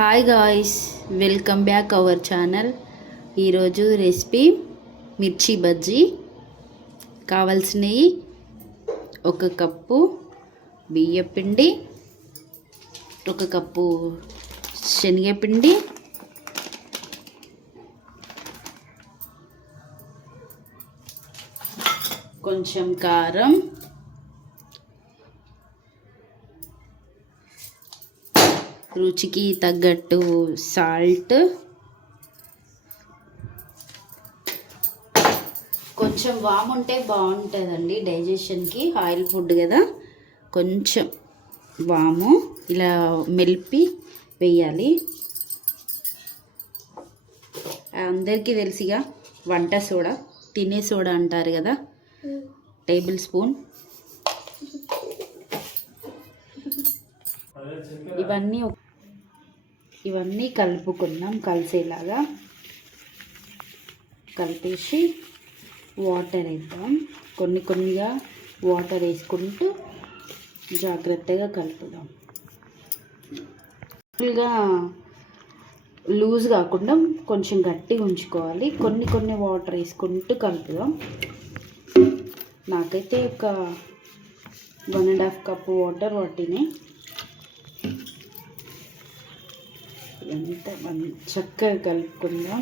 Hi guys, welcome back our channel. ఈరోజు recipe మిర్చి బజ్జీ. కావాల్సినవి 1 కప్పు బియ్యపిండి, 1 కప్పు శనగపిండి, కొంచెం కారం, రుచికి తగ్గట్టు సాల్ట్, కొంచెం వాము ఉంటే బాగుంటుందండి డైజెషన్కి. ఆయిల్ ఫుడ్ కదా, కొంచెం వాము ఇలా మెలిపి వేయాలి. అందరికీ తెలిసిగా వంట సోడా, తినే సోడా అంటారు కదా, టేబుల్ స్పూన్. ఇవన్నీ కలుపుకున్నాం. కలిసేలాగా కలిపేసి వాటర్ వేద్దాం. కొన్నిగా వాటర్ వేసుకుంటూ జాగ్రత్తగా కలుపుదాం. ఫుల్గా లూజ్ కాకుండా కొంచెం గట్టిగా ఉంచుకోవాలి. కొన్ని వాటర్ వేసుకుంటూ కలుపుదాం. నాకైతే ఒక 1.5 కప్పు వాటర్ పట్టినాయి. ఎంత చక్కగా కలుపుకుందాం.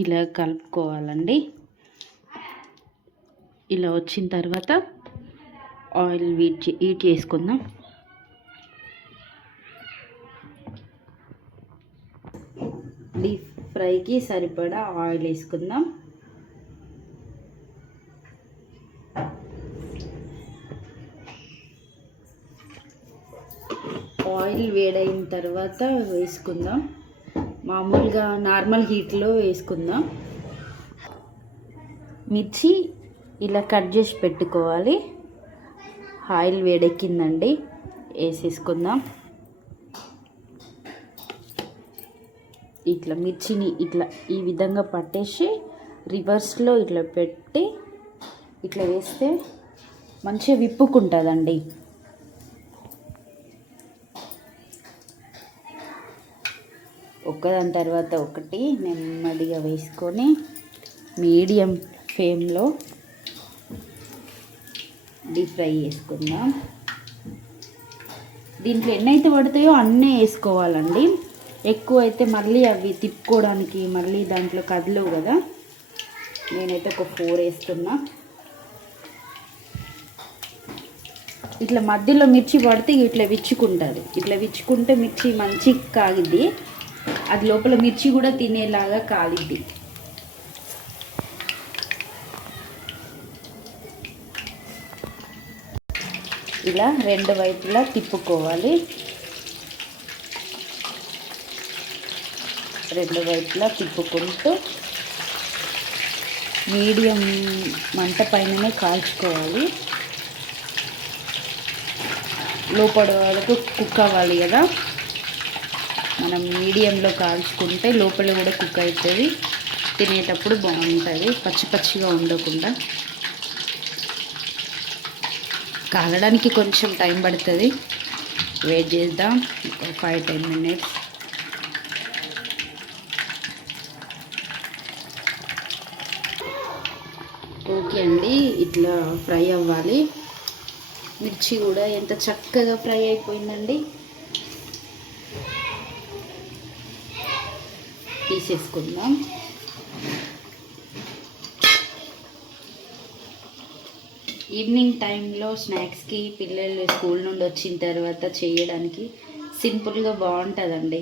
ఇలా కలుపుకోవాలండి. ఇలా వచ్చిన తర్వాత ఆయిల్ హీట్ చేసుకుందాం. డీప్ ఫ్రైకి సరిపడా ఆయిల్ వేసుకుందాం. ఆయిల్ వేడైన తర్వాత వేసుకుందాం. మామూలుగా నార్మల్ హీట్లో వేసుకుందాం. మిర్చి ఇలా కట్ చేసి పెట్టుకోవాలి. ఆయిల్ వేడెక్కిందండి, వేసేసుకుందాం. ఇట్లా మిర్చిని ఇట్లా ఈ విధంగా పట్టేసి రివర్స్లో ఇట్లా పెట్టి ఇట్లా వేస్తే మంచిగా విప్పుకుంటుందండి. ఒకదాని తర్వాత ఒకటి నెమ్మదిగా వేసుకొని మీడియం ఫ్లేమ్లో డీప్ ఫ్రై చేసుకుందాం. దీంట్లో ఎన్నైతే పడతాయో అన్నీ వేసుకోవాలండి. ఎక్కువ అయితే మళ్ళీ అవి తిప్పుకోవడానికి మళ్ళీ దాంట్లో కదలవు కదా. నేనైతే ఒక 4 వేస్తున్నా. ఇట్లా మధ్యలో మిర్చి పడితే ఇట్లా విచ్చుకుంటుంది. ఇట్లా విచ్చుకుంటే మిర్చి మంచి కాగిద్ది. అది లోపల మిర్చి కూడా తినేలాగా కాలిద్ది. ఇలా 2 వైపులా తిప్పుకోవాలి. 2 వైపులా తిప్పుకుంటూ మీడియం మంట పైననే కాల్చుకోవాలి. లోపల వరకు కుక్ అవ్వాలి కదా. మనం మీడియంలో కాల్చుకుంటే లోపల కూడా కుక్ అవుతుంది. తినేటప్పుడు బాగుంటుంది, పచ్చిగా ఉండకుండా. కాలడానికి కొంచెం టైం పడుతుంది. వెయిట్ చేద్దాం 5-10 మినిట్స్. ఓకే అండి, ఇట్లా ఫ్రై అవ్వాలి. మిర్చి కూడా ఎంత చక్కగా ఫ్రై అయిపోయిందండి. తీసేసుకుందాం. ఈవినింగ్ టైంలో స్నాక్స్కి పిల్లలు స్కూల్ నుండి వచ్చిన తర్వాత చేయడానికి సింపుల్గా బాగుంటుందండి.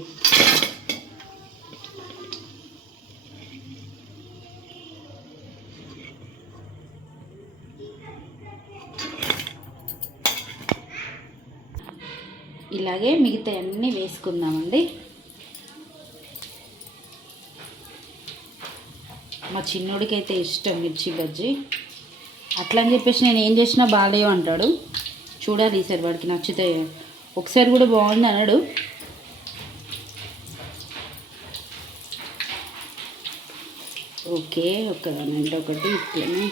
ఇలాగే మిగతా అన్నీ వేసుకుందామండి. మా చిన్నోడికి అయితే ఇష్టం మిర్చి బజ్జీ. అట్లా అని చెప్పేసి నేను ఏం చేసినా బాగాలేవు అంటాడు. చూడాలి ఈసారి వాడికి నచ్చితే. ఒకసారి కూడా బాగుంది అన్నాడు. ఓకే, ఒకదానంటే ఒకటి ఇట్లనే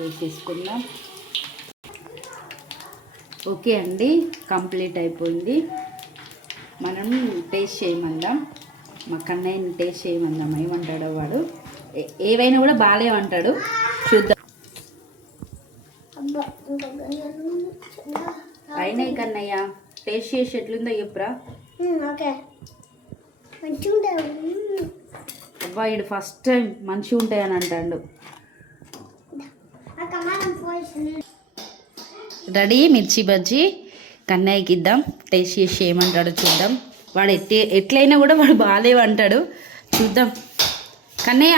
వేసేసుకుందాం. ఓకే అండి, కంప్లీట్ అయిపోయింది. మనం టేస్ట్ చేయమందాం, మా కన్నయ్యని టేస్ట్ చేయమందాం. ఏమంటాడో వాడు, ఏవైనా కూడా బాగాలేమంటాడు. చూద్దాం. అయినాయి కన్నయ్య, టేస్ట్ చేసి ఎట్లుందో చెప్పురా. అబ్బా, ఇడు ఫస్ట్ టైం మంచిగా ఉంటాయని అంటాడు. రెడీ మిర్చి బజ్జీ, కన్నయ్యకి ఇద్దాం, టేస్ట్ చేసి ఏమంటాడో చూద్దాం. వాడు ఎట్లయినా కూడా వాడు బాగాలేవు అంటాడు. చూద్దాం. కన్నయ్య